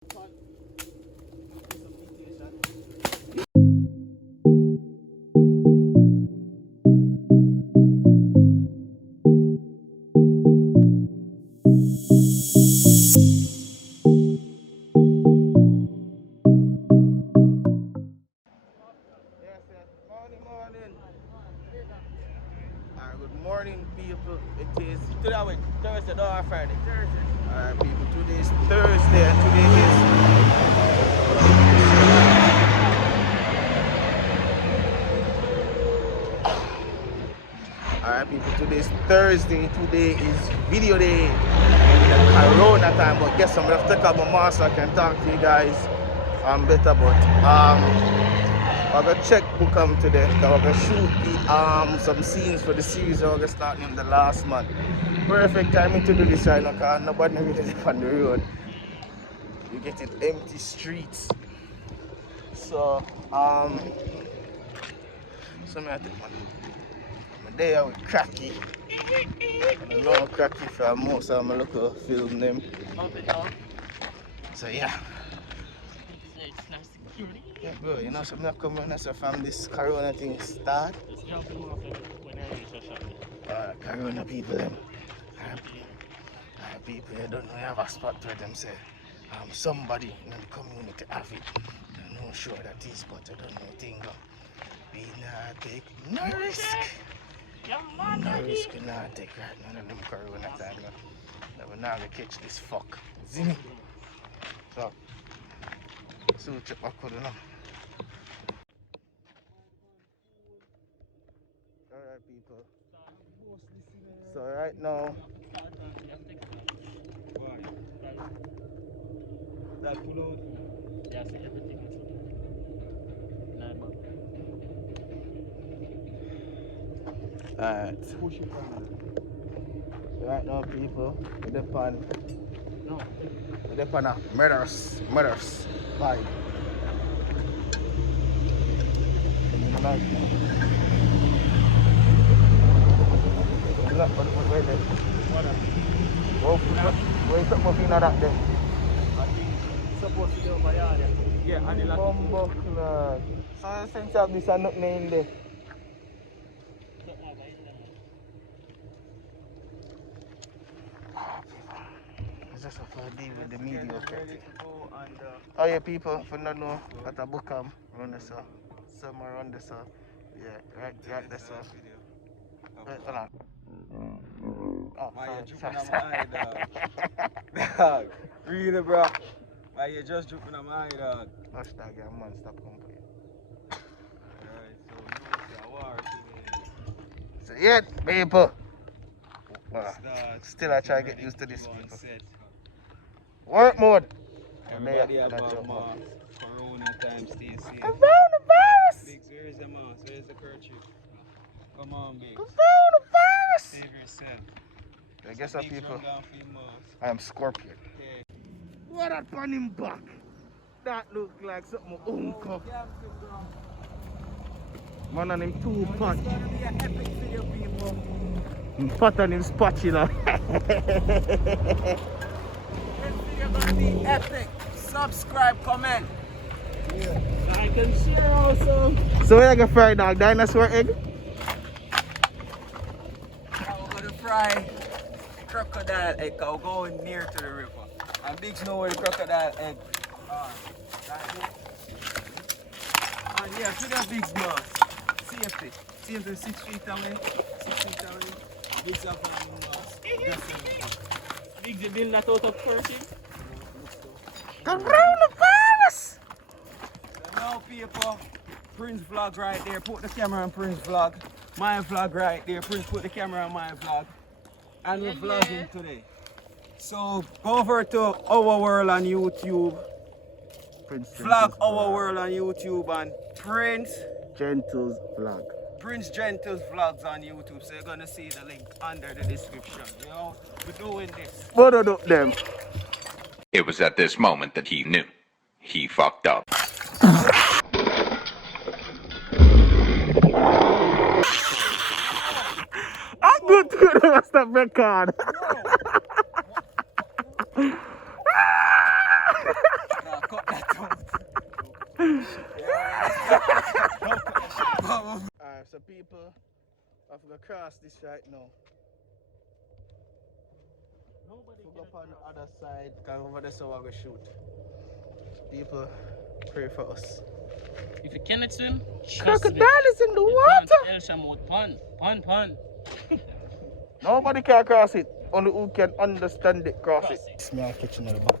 Good morning, people. It is today, Thursday, or Friday? Thursday. Alright, people, today is Thursday, and today is. Alright, people, today is Thursday. Today is video day in the Corona time. But guess I'm gonna take out my mask so I can talk to you guys better. But I'm gonna check book today. I'm gonna shoot some scenes for the series I'm gonna start in the last month. Perfect timing to do this right now because nobody really live on the road. You get it empty streets. So so I take my day out with Cracky. I know Cracky for most of my local film them. So yeah. Yeah, bro, you know something come when I say from this Corona thing start. Just drop them off when I reach a shop. Corona people them. People I don't know have a spot where them say somebody in the community have it. I don't know sure that is, but I don't know thing. We not take no risk. No risk we not take right now. Them Corona time. We're not gonna catch this fuck. See me? So check back with now. Alright people. So right now that pull out? Yeah, see everything is alright. Push it on. Right now people, we're upon a murderous vibe. Like where they? Where is something in that there? I think it's supposed to be over here. Yeah, and the bumbo clad. So since you have this and nothing in there. It's just for deal with the mediocrity. Oh yeah, people, if you don't know, at a book around the sun. Somewhere around the sun. Yeah, right there, sir. Wait, hold on. Oh, why you dripping on my eye, dog? Dog, really, bro? Why you just dripping on my eye, dog? Gosh, dog, yeah, man, stop complaining. Alright, so you see a war thing. So yeah, people. Still I try to get used to this, people. Work mode. Everybody have a mask. Corona time, stay safe. Coronavirus! Biggs, where is the mask? Where is the kerchief? Come on, Biggs. Coronavirus! Save yourself. I guess what, people? I am Scorpion. Okay. What that on him back? That look like something uncle. Man on him too fat. It's gonna be an epic video, people. Fat on him spatula. This video gonna be epic. Subscribe, comment. Yeah. Like and share also. So where you gonna fry dog? Dinosaur egg? Now we're gonna fry crocodile egg. We're going near to the river. And Biggs know where the crocodile egg are. And yeah, to the Biggs mask. Safety. Safety 6 feet away. 6 feet away. Biggs up on the mask. Biggs, you build that out of person? Coronavirus! So now people, Prince vlog right there. Put the camera on Prince vlog. My vlog right there. Prince put the camera on my vlog. And we're vlogging today. So go over to Our World on YouTube. Vlog Our World on YouTube and Prince Gentles vlog. Prince Gentles vlogs on YouTube. So you're gonna see the link under the description. You know, we're doing this. What are them? It was at this moment that he knew. He fucked up. I'm good to the stop record. Alright, so people have to cross this right now. We go up on the other side, because over there so we're going to shoot. People, pray for us. If you cannot swim, Crocodile is in the water! El Shamot, pun. Nobody can cross it. Only who can understand it cross it. It's me catching at the back.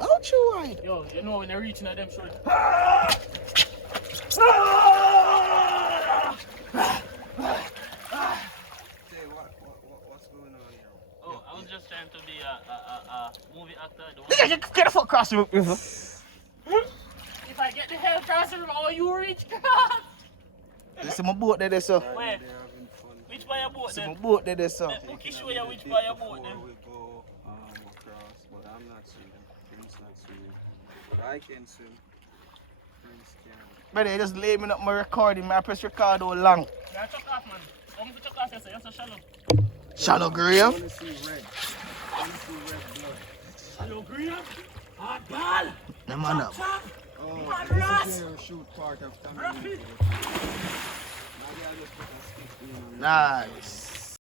Out you wide. Yo, you know when they're reaching at them short. What's going on here? Oh, I was just trying to be a movie actor. Get the fuck across the river. If I get the hell across the river, oh, you reach cross. This is my boat there, sir. Where? They're having fun. Which by your boat This is my then? boat there, sir. Who can show you which by your boat then? Before we go across, but I'm not swimming. Prince not swimming. But I can swim. Prince can. Brother, you just lay me up my recording. I press record all long. Yeah, chuck off, man. Don't chuck off yourself. You're so shallow. Shallow I grave. want to see red. I want to see red blood. Shallow green. Hard ball. The man up. Oh, this is where shoot part of Tamil. Now they just put a stick in. Nice.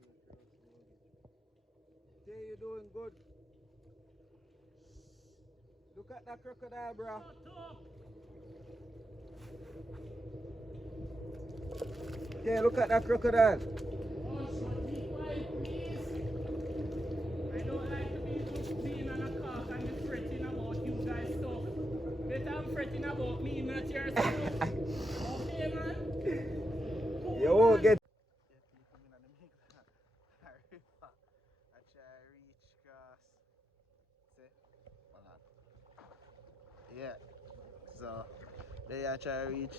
Jay, you doing good? Look at that crocodile, bro. Yeah, look at that crocodile. I don't like to be being on a car and be fretting about you guys stuff. Better I'm fretting about me, not yourself. Okay, man? You won't get. Yeah, so they are trying to reach.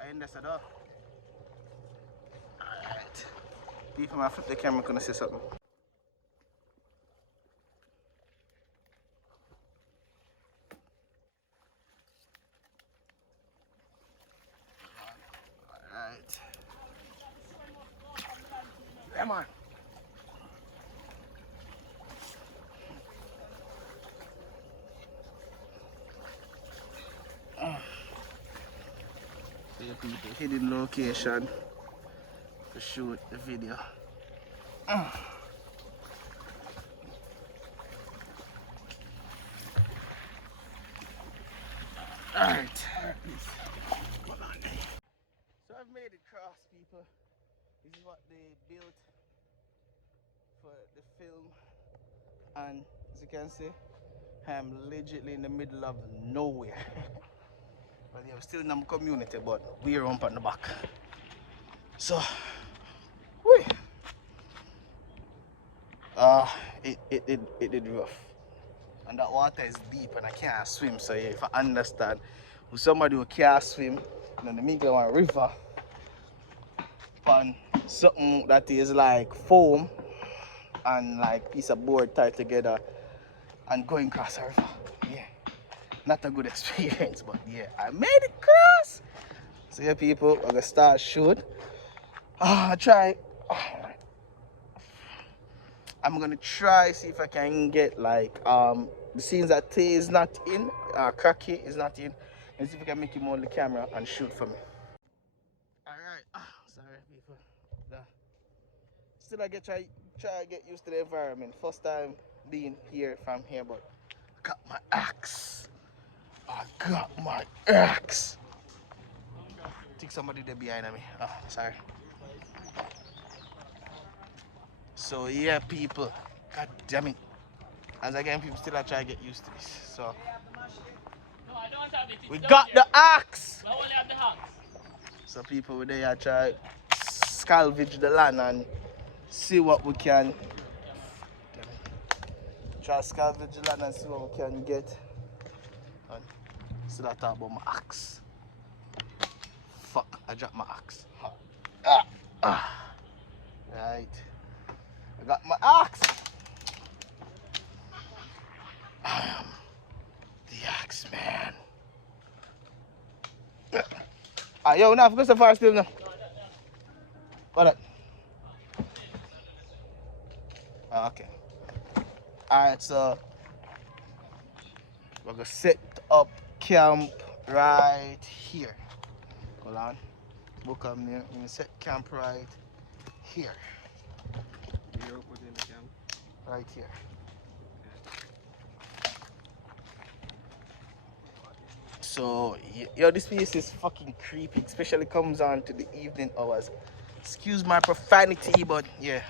I end this door. Alright. People might flip the camera, gonna see something. Alright. Come on. So your people hidden location to shoot the video. Alright. So I've made it cross, people. This is what they built for the film, and as you can see, I'm legitimately in the middle of nowhere. Well, yeah, we're still in the community, but we're up on the back. So, whee. It did rough. And that water is deep and I can't swim. So, yeah, if I understand, with somebody who can't swim, in the middle of a river, on something that is like foam and like piece of board tied together and going across a river. Yeah. Not a good experience, but yeah, I made it cross. So yeah, people, we're gonna start shoot. Try. I'm gonna try see if I can get like the scenes that Tay is not in, Cracky is not in, and see if I can make him on the camera and shoot for me. Alright, sorry people. Still I try to get used to the environment. First time being here from here, but I got my axe. I got my axe. I think somebody there behind me. Oh, sorry. So yeah, people. God damn it. As again, people still are trying to get used to this. So No, I don't have it. we got the axe. I only have the axe. So people with there try to salvage the land and see what we can. Try to salvage the land and see what we can get. And still I talk about my axe. Fuck, I dropped my axe. Right. I got my axe. I am the axe man. Yo, now go so far still now. What up? Okay. Alright, so we're gonna set up camp right here. Hold on. Book up there. I'm gonna set camp right here. You're putting the camp. Right here. So, yo, this place is fucking creepy, especially comes on to the evening hours. Excuse my profanity, but yeah,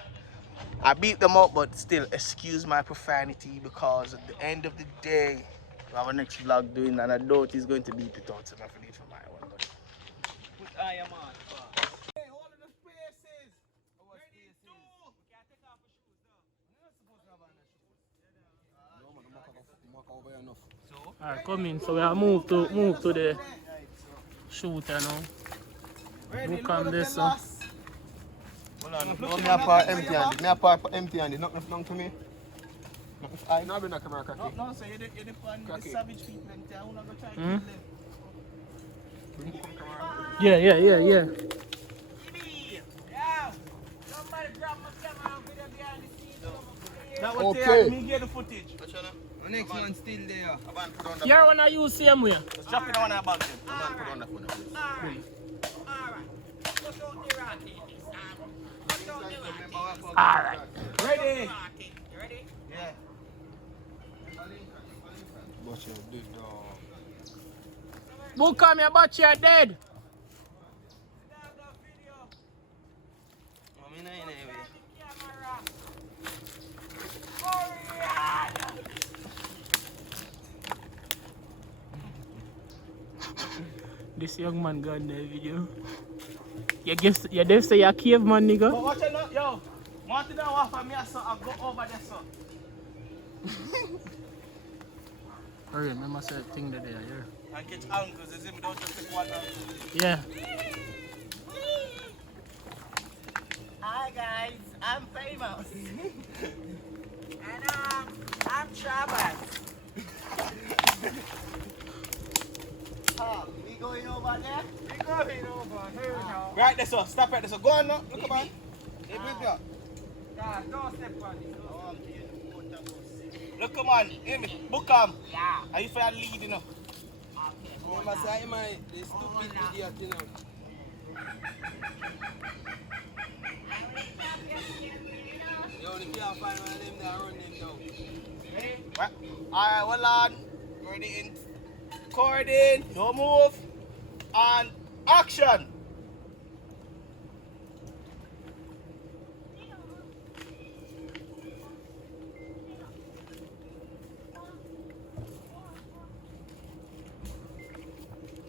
I beat them up, but still, excuse my profanity because at the end of the day, we have our next vlog doing, and I doubt he's going to beat it out, so I'm going to for my one. But Put I am on. Hey, all of the spaces. Ready, two. We can't take off the shoes, though. You're not supposed to have on the shoes. No, man, I'm not over enough. So? Alright, come in. So we have move to the shooter now. Book on this. hold on, No, me a part empty handed. Me a part empty handed. Nothing long to me. I not been a camera cracky. no, so you're the fun, the savage people, and I'm not going to try to Hmm? kill them. Yeah. Somebody grab my camera and video behind the scenes. That was Okay. there, me get the footage. The next one still there. You're one of you same way. Let's drop it on our back then. Alright. Ready? Yeah. Watch your big dog. Book on me, but you're dead. This young man got in the video. You guess you did say you're a caveman, nigga? But watch it now, yo. Want to know what for me, so I'll go over there, so. Hurry, remember say thing that they are here. And catch angles, is it? We don't just take one angle. Yeah. Hi guys, I'm famous. And I'm Travis. We going over there? We going over here now. Right there, so. Stop right there, so. Go on now. Look about. Hey, big girl. God, don't step on it. Look, come on. Hear me. Book him. Yeah. Are you for a lead, you know? Remember, say, man, the stupid idiot, you know. You only can't find one of them that run them down. Right. Alright, hold on. Ready in. Recording. Don't move. And action.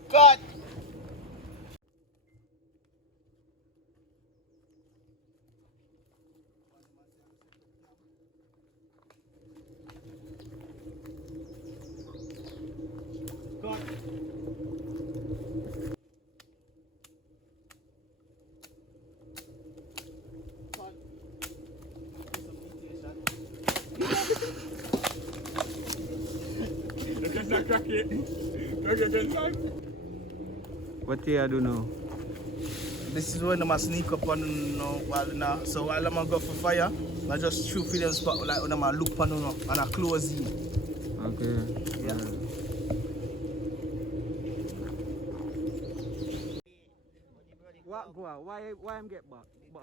Cut. What do you do now? This is when I'm sneak up on so while I'm go for fire, I just shoot for them spot like when I'm look on and I close in. Okay. Yeah. What go on? Why I'm get back? I'm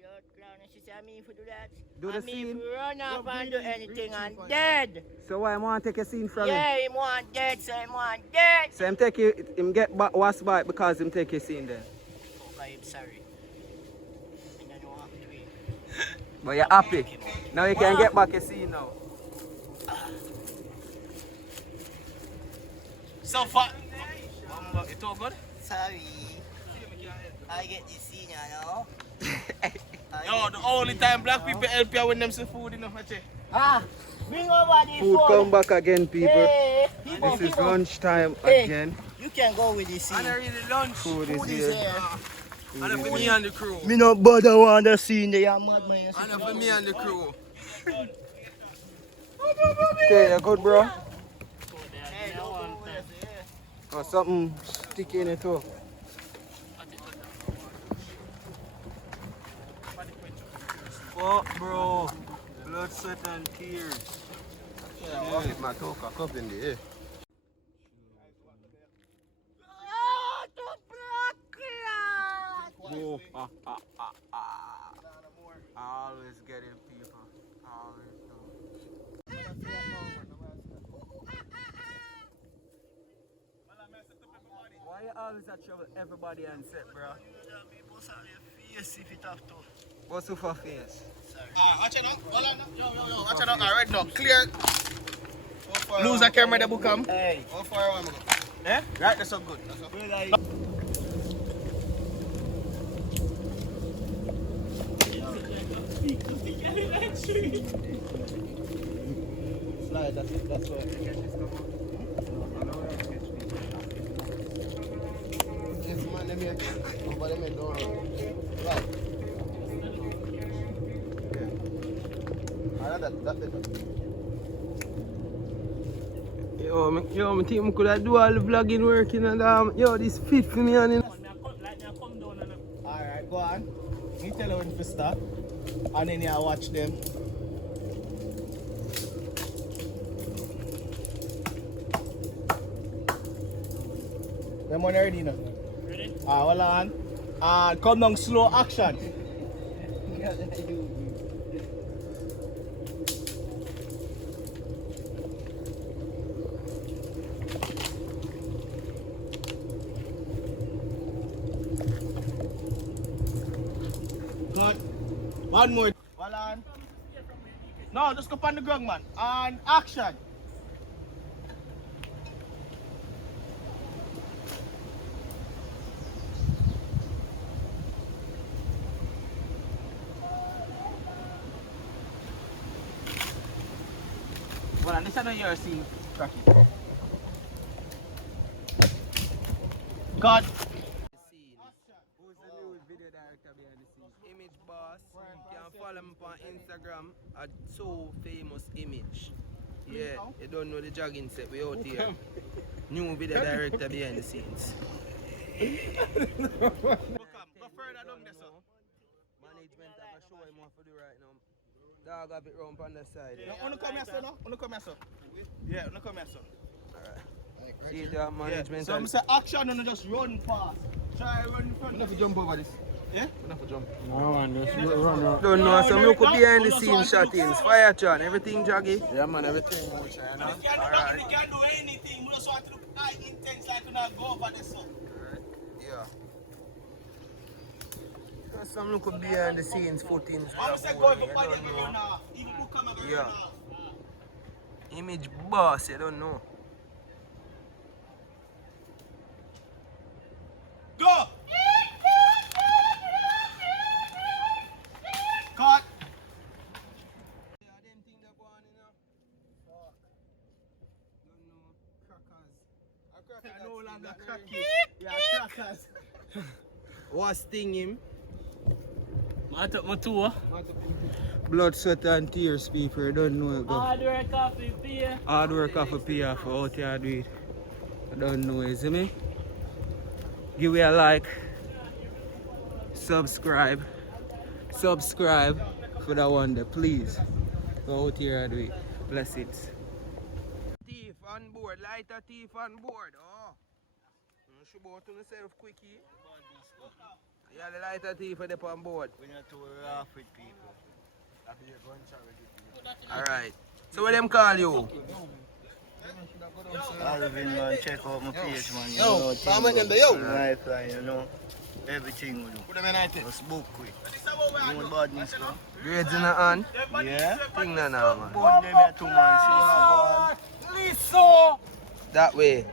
blood clown and she said I mean if you do that. Do the I mean scene? if you run off and do anything and dead. So why I want to take a scene from him? Yeah, him want dead, so him want dead. So him take you, him get back, what's back because him take a scene then. Okay, I'm sorry. I don't know what to do. But you're happy. Now you can get back a scene now. So far. It's all good? Sorry. I get this scene, you know. Yo, the only time black people help you when them see food, you know, Bring over the Food phone. come back again, people. Hey, This is lunchtime Hey. again. You can go with this scene. Food is Food here. is here. And for me and the crew. Me no bother want the scene there, I'm mad man. And for me and the crew. Okay, you good, bro? Hey, don't go over there. Or something sticky in it too. Fuck, bro. Blood, sweat, and tears. Yeah, I'll hit my toe cock up in the air. Oh, always getting people. Always do. Why you always at trouble everybody and set, bro? Yes, if it have to. What's up for face? Watch it out. Hold on. Yo. Watch it out. Alright now. Clear. Lose a camera the book am. Hey. How far am I go? Eh? Right, that's so good. That's so good. Slide, that's what. Yes, man, them here. Over them here, don't run. Right. Yeah. That better. Yo, I think I could have do all the vlogging working and yo, this fit for me and Alright, go on. Me tell you when to start. And then you watch them. Them one already now. Ready? Hold on. And come down slow action. Good. One more. Hold on. No, just go on the ground, man. And action. Well, this is not your scene, Cracky. Cut. Who's the new video director behind the scenes? Image Boss. You can follow him on Instagram at So Famous Image. Yeah, you don't know the jogging set, we out here. New video director behind the scenes. Go further down there, sir. Management have a show him what to do right now. Dog a bit round on the side. No, wanna come here, sir, no? Wanna come here, sir? Yeah, wanna come here, sir. See the management. So I'm say action and just run past. Try run in front. You have to jump over this. Yeah? You have to jump. Don't know, some look behind the scenes shottings. Fire Chan, everything jaggy. Yeah, man, everything. You can't do anything. We just want to look high intense like we not go over the sun. Yeah. Some look behind the scenes footings. I say go over by the mirror now. Even who come over Yeah. now. Image Boss, you don't know. Go! Cut! No longer cracky. Yeah, crackers. What sting him? I took my tour. Blood, sweat and tears, people. You don't know it. Hard work off the beer. Hard work off a PR for out here do it. I don't know, you see me? Give me a like. Subscribe for that one there, please. Go out here and do it. Bless it. Thief on board, lighter thief on board. Oh. You should go to yourself quickie. Yeah, the lighter thief are on board. We need to rough with people. Alright. So what them call you? Alvin, man, check out my page, man. You Yo, know, I'm in the yo. Lifeline, you know. Everything we do. Put them in it. Just book quick. No badness, man. Grades in the hand? Yeah? Thing na now, man. Put them here 2 months. You know, go on. That way.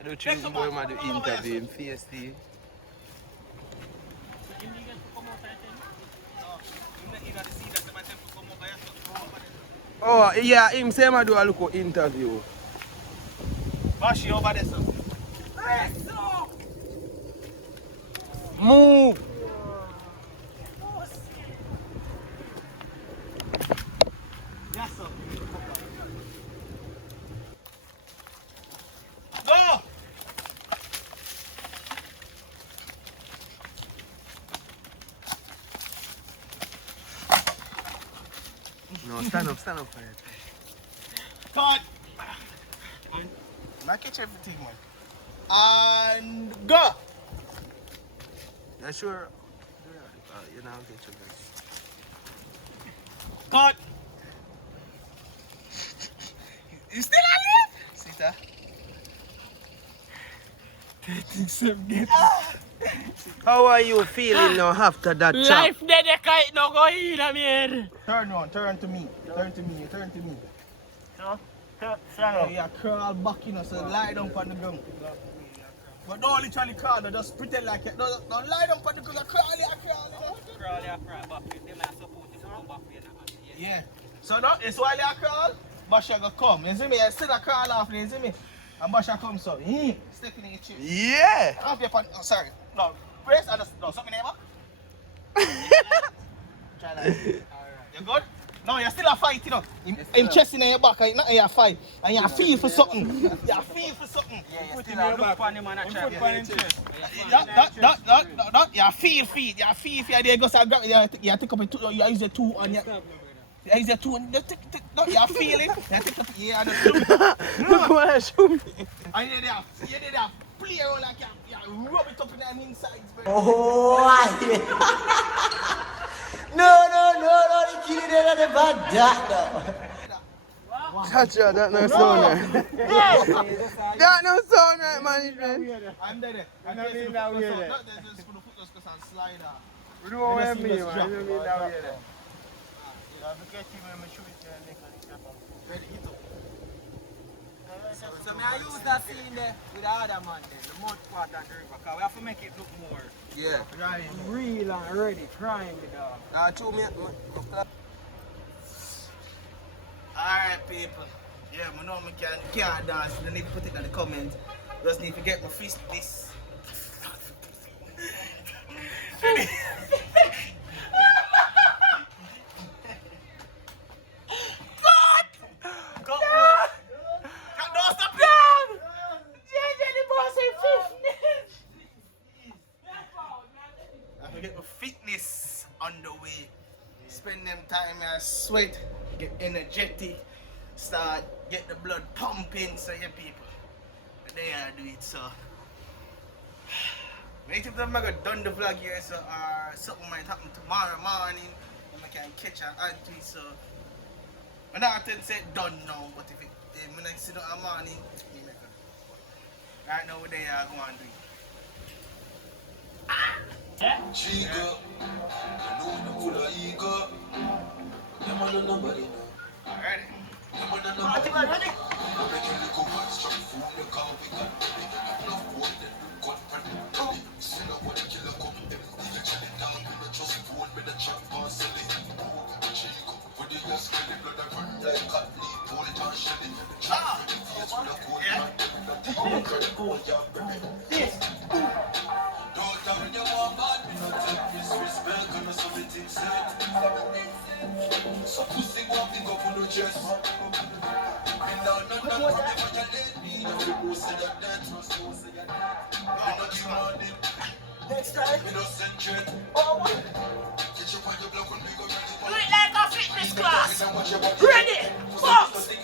I don't choose boy man to interview him face to you. Oh yeah, him say I do a look at interview. Bash you over there, sir. Move! Yes, sir. Go! No, stand up for it. Cut! Now catch everything, man. And go! Yeah, sure. You know, I'll get you guys. Cut! You still alive? Sit there. How are you feeling now after that chop? Life dead, the kite no go in, I mean. Turn to me. Turn to me. So, Oh, yeah, crawl back, you know, so lie down on the ground. But don't literally crawl, just pretend like it. Don't lie down on the ground, crawl. Yeah. So now, it's while you crawl, Basha go come. You see me? You still a crawl off, you see me? And Basha come, so, stepping in your chair. Yeah. Off your pan, oh, sorry. No, brace and just, no, something neighbor. Try that. You good? No, you're still a fight, you know. Him chest in your back, and not you fight. And you feel for something. You feel for something. Yeah, you still have look on him and a chop. That, you feel feet. You feel feet. There goes a grab. You take up a two, you use the two on you. You use the two on you feel it. You take up, yeah, the two. Look what I show me. And you there, play around like you rub it up in them insides, bro. Oh, no, the kid didn't never die. Catch ya, that no sound right. That no sound right, management. I'm there. I'm there. Not just for the foot, just because I'm slide out. You know what I mean, man. You mean that way there. So I use that scene there with the other man there, the mud part and the river, because we have to make it look more real and ready, crying the dog. Alright, people. Yeah, I know I can't dance. You need to put it in the comments. Just need to get my fist this. Fitness on the way. Spend them time and sweat, get energetic, start get the blood pumping, so yeah people. They are do it so. Wait if I'm gonna done the vlog here, so something might happen tomorrow morning and I can catch an eye to it, so I'm not going to say done now, but if it when I sit down in the morning, right now they are going to do it. Chica, I know them full of ego. Them on nobody know. Alright. Them on nobody know. Make you look over and strong food, look how we got ready. Enough one, then we got ready. Still I want to kill a cup, them eventually down. We not just phone, we not chat parsley. Chica, for the gas, get the blood run like cat lead, pull it and shed it. Chat for the face with a cold man, them not the incredible, yeah, baby. Don't tell me you want bad, me not take disrespect, and that's what it said. So pussy want me go for no chest. Me now no from the violate me, no who say that dead. Me not demanding. Next time, me no send jet. Get you on your block when we go ready. Do it like a fitness class. Ready, box.